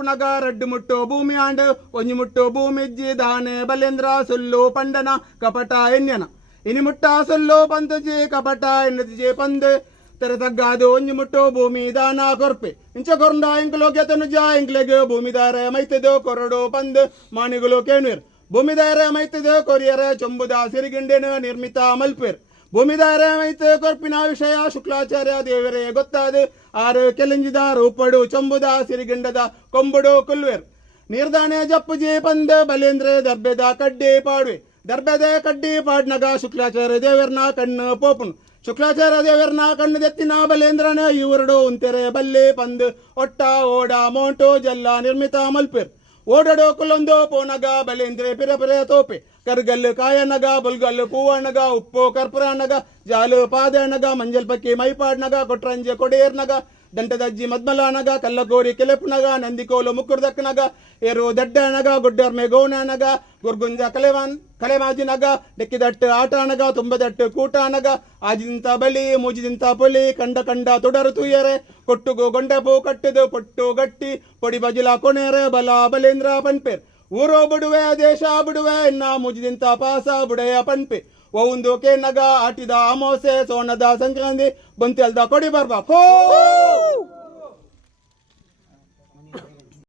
ಕಪ್ಪನಗ ರಡ್ಡು ಮುಟ್ಟು ಭೂಮಿ ಆಂಡ್ ಒಂಜಿ ಮುಟ್ಟು ಭೂಮಿ ಇಜ್ಜಿ ದಾನೆ ಬಲೇಂದ್ರ ಸುಲ್ಲು ಪಂಡನ ಕಪಟ ಎನ್ಯನ ಇನಿ ಮುಟ್ಟ ಸುಲ್ಲು ಪಂತಜಿ ಕಪಟ ಎನ್ನತಿಜಿ ಪಂದ್ ತೆರೆ ತಗ್ಗಾದು ಒಂಜಿ ಮುಟ್ಟು ಭೂಮಿ ದಾನ ಕೊರ್ಪೆ ಇಂಚ ಕೊರಂಡ ಎಂಕ್ಲೋಗೆ ತನುಜ ಎಂಕ್ಲೆಗೆ ಭೂಮಿದಾರೆ ಮೈತದು ಕೊರಡು ಪಂದ್ ಮಾಣಿಗಳು ಕೇಣುವೆರ್ ಭೂಮಿದಾರೆ ಮೈತದು ಕೊರಿಯರ ಚೊಂಬುದ ಸಿರಿಗಿಂಡೆನು ನಿರ್ಮಿತ ಮಲ್ಪೇರ್ ಭೂಮಿದಾರೆ ಮೈತ ಕೊರ್ಪಿನ ವಿಷಯ ಶುಕ್ಲಾಚಾರ್ಯ ದೇವರೇ ಗೊತ್ತಾದು ಆರು ಕೆಲಿಂಜಿದ ರೂಪಡು ಚೊಂಬುದ ಸಿರಿಗಿಂಡದ ಕೊಂಬುಡು ಕುಲ್ವೇರ್ ನಿರ್ದಾನೆ ಜಪ್ಪುಜಿ ಪಂದ್ ಬಲೇಂದ್ರ ದರ್ಬೆದ ಕಡ್ಡಿ ಪಾಡ್ವೆ ದರ್ಬೆದ ಕಡ್ಡಿ ಪಾಡ್ನಗ ಶುಕ್ಲಾಚಾರ್ಯ ದೇವರ್ನ ಕಣ್ಣು ಪೋಪುನ್ ಶುಕ್ಲಾಚಾರ್ಯ ದೇವರ್ನ ಕಣ್ಣು ದೆತ್ತಿನ ಬಲೇಂದ್ರನ ಇವರಡು ಉಂತೆರೆ ಬಲ್ಲೆ ಪಂದ್ ಒಟ್ಟ ಓಡ ಮೋಂಟು ಜಲ್ಲ ನಿರ್ಮಿತ ಮಲ್ಪೇರ್ ಓಡಡು ಕುಲೊಂದು ಪೋನಗ ಬಲೇಂದ್ರೆ ಪಿರ ಪಿರ ತೋಪೆ ಕರ್ಗಲ್ಲು ಕಾಯನಗ ಬುಲ್ಗಲ್ಲು ಪೂವಣ್ಣಗ ಉಪ್ಪು ಕರ್ಪೂರನಗ ಜಾಲು ಪಾದಣ್ಣಗ ಮಂಜಲ್ ಪಕ್ಕಿ ಮೈಪಾಡ್ನಗ ಕೊಟ್ರಂಜೆ ಕೊಡೇರ್ನಗ ದಂಟದಜ್ಜಿ ಮದ್ಮಲಾನಗ ಕಲ್ಲಗೋರಿ ಕೆಲೆಪುನಗ ನಂದಿಕೋಲು ಮುಕ್ಕುರ್ದಕ್ಕನಗ ಏರು ದಡ್ಡನಗ ಗುಡ್ಡರ್ಮೆ ಗೌಣನಗ ಗುರ್ಗುಂಜ ಕಲೆಮಾಜಿನಗ ಡೆಕ್ಕಿದಟ್ಟು ಆಟನಗ ತುಂಬದಟ್ಟು ಕೂಟನಗ ಆಜಿದಿಂತ ಬಲಿ ಮೂಜಿದಿಂತ ಪೊಲಿ ಕಂಡ ತೊಡರು ತುಯ್ಯರೆ ಕೊಟ್ಟುಗು ಗೊಂಡೆಪು ಕಟ್ಟದು ಪೊಟ್ಟು ಗಟ್ಟಿ ಪೊಡಿ ಬಜಿಲ ಕೊನೆರೆ ಬಲ ಬಲೇಂದ್ರ ಪನ್ಪೇರ್ ಊರೋ ಬಿಡುವೆ ದೇಶ ಬಿಡುವೆ ಇನ್ನ ಮುಜಿದಿಂತ ಪಾಸ ಬುಡೆಯ ಪನ್ಪೆ ಒಂದು ಕೇನಗ ಆಟಿದ ಅಮಾವಾಸ್ಯೆ ಸೋಣದ ಸಂಕ್ರಾಂತಿ ಬಂತೆಲ್ದ ಕೊಡಿ ಬರ್ಬಾ ಹೋ